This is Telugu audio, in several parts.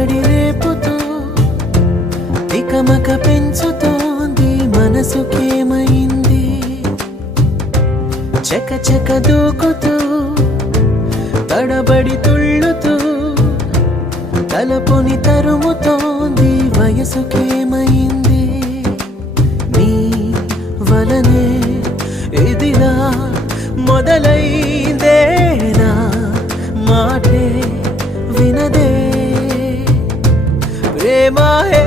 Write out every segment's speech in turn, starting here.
అలచడి రేపుతూ తికమక పెంచుతోంది మనసుకేమైంది చక చక దూకుతూ తడబడి తుళ్ళుతూ తలపుని తరుముతోంది వయసుకేమైంది నీ వలనే ఇదిలా మొదలైందే నా మాటే వినదే ప్రేమహే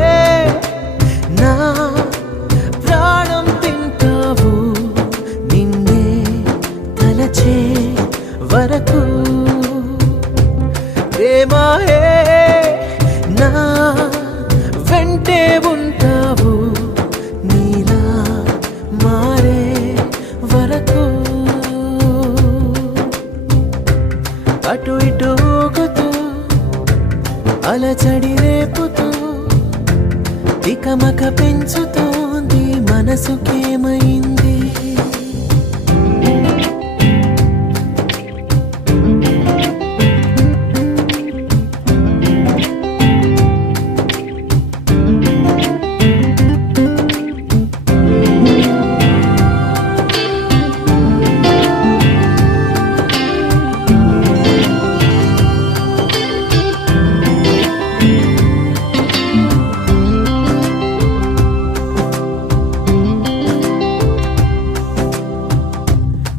నా ప్రాణం తింటావు నిన్నే తలచే వరకు ప్రేమహే నా వెంటే ఉంటావు నీలా మారే వరకు అటు ఇటు ఊగుతూ అలచడి రేపుతూ తికమక పెంచుతోంది మనసుకేమైంది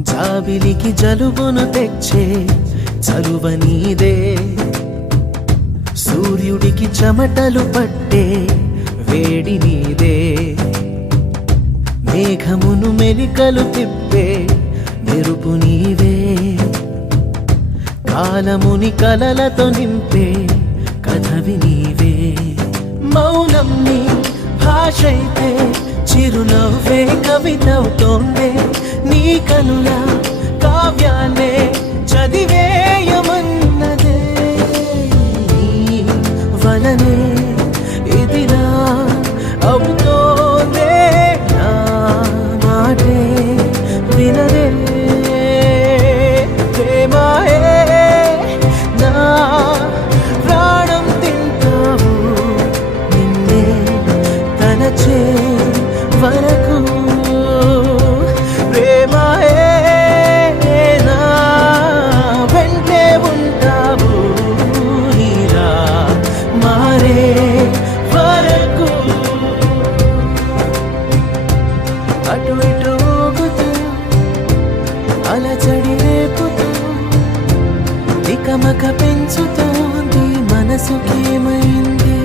జాబిలికి జలుబును తెచ్చే చలువ నీదే సూర్యుడికి చెమటలు పట్టే వేడి నీదే మేఘమును మెలికలు తిప్పే మెరుపు నీవే కాలముని కలలతో నింపే కథవి నీవే మౌనం నీ భాషైతే చిరునవ్వే కవితవుతోందే నీ కనుల కావ్యాన్నే చదివేయమన్నదే నీ వలనే ఇదిలా అవుతోందే నా మాటే వినదే ప్రేమహే నా ప్రాణం తింటావు నిన్నే తలచే వరకు ప్రేమహే నా వెంటే ఉంటావు నీలా మారే వరకు అటు ఇటు ఊగుతూ అలచడి రేపుతూ తికమక పెంచుతోంది మనసుకేమైంది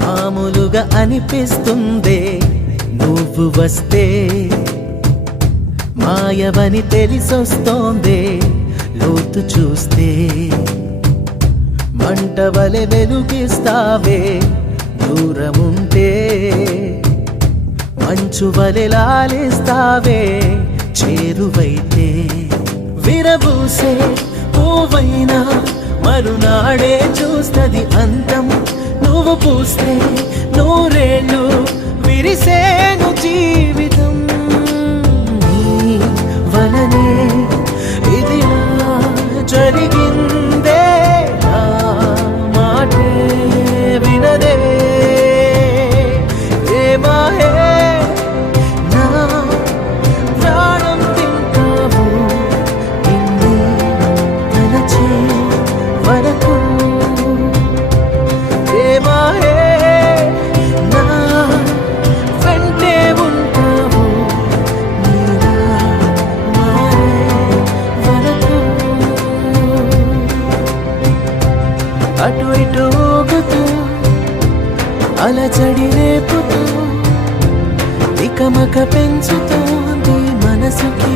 మామూలుగా అనిపిస్తుందే నువ్వు వస్తే మాయవని తెలిసొస్తోందే లోతు చూస్తే మంటవలె వెలుగిస్తావే దూరముంటే మంచు వలె లాలిస్తావే చేరువైతే విరబూసే పువ్వైనా మరునాడే చూస్తది అంతం నువ్వు పూస్తే నూరేళ్ళు విరిసేను జీవితం నీ వలనే ఇదిలా జరిగిందే నా మాటే వినదే ప్రేమహే నా ప్రాణం తింటావు నిన్నే తలచే వరకు ప్రేమహే నా వెంటే ఉంటావు నీలా మారే వరకు అటు ఇటు ఊగుతూ అలచడి రేపుతూ తికమక పెంచుతోంది మనసుకి